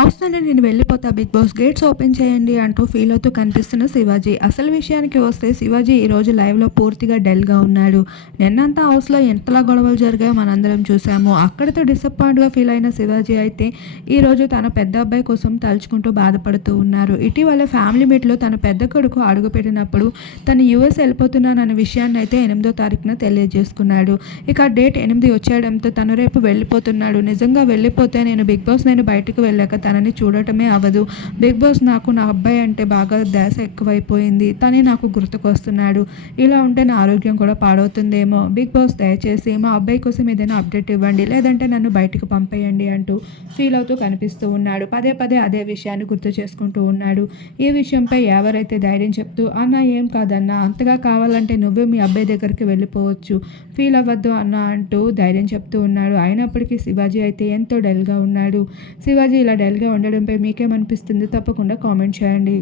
అవసరం నేను వెళ్ళిపోతా బిగ్ బాస్ గేట్స్ ఓపెన్ చేయండి అంటూ ఫీల్ అవుతూ కనిపిస్తున్న శివాజీ. అసలు విషయానికి వస్తే శివాజీ ఈరోజు లైవ్లో పూర్తిగా డల్గా ఉన్నాడు. నిన్నంతా హౌస్లో ఎంతలా గొడవలు జరిగాయో మనందరం చూసాము. అక్కడితో డిసప్పాయింట్గా ఫీల్ అయిన శివాజీ అయితే ఈరోజు తన పెద్ద అబ్బాయి కోసం తలుచుకుంటూ బాధపడుతూ ఉన్నారు. ఇటీవల ఫ్యామిలీ మీట్లో తన పెద్ద కొడుకు అడుగుపెట్టినప్పుడు తను యుఎస్ వెళ్ళిపోతున్నానన్న విషయాన్ని అయితే ఎనిమిదో తారీఖున తెలియజేసుకున్నాడు. ఇక డేట్ ఎనిమిది వచ్చేయడంతో తను రేపు వెళ్ళిపోతున్నాడు. నిజంగా వెళ్ళిపోతే నేను బిగ్ బాస్ నేను బయటకు వెళ్ళాక తనని చూడటమే అవ్వదు బిగ్ బాస్ నాకు నా అబ్బాయి అంటే బాగా ధ్యాస ఎక్కువైపోయింది. తనే నాకు గుర్తుకొస్తున్నాడు. ఇలా ఉంటే నా ఆరోగ్యం కూడా పాడవుతుందేమో. బిగ్ బాస్ దయచేసి మా అబ్బాయి కోసం ఏదైనా అప్డేట్ ఇవ్వండి. లేదంటే నన్ను బయటకు పంపేయండి అంటూ ఫీల్ అవుతూ కనిపిస్తూ ఉన్నాడు. పదే పదే అదే విషయాన్ని గుర్తు చేసుకుంటూ ఉన్నాడు. ఈ విషయంపై ఎవరైతే ధైర్యం చెప్తూ అన్న ఏం కాదన్నా? అంతగా కావాలంటే నువ్వే మీ అబ్బాయి దగ్గరికి వెళ్ళిపోవచ్చు. ఫీల్ అవ్వద్దు అన్న అంటూ ధైర్యం చెప్తూ ఉన్నాడు. అయినప్పటికీ శివాజీ అయితే ఎంతో డల్గా ఉన్నాడు. శివాజీ ఇలా డల్గా ఉండడంపై మీకేమనిపిస్తుంది తప్పకుండా కామెంట్ చేయండి.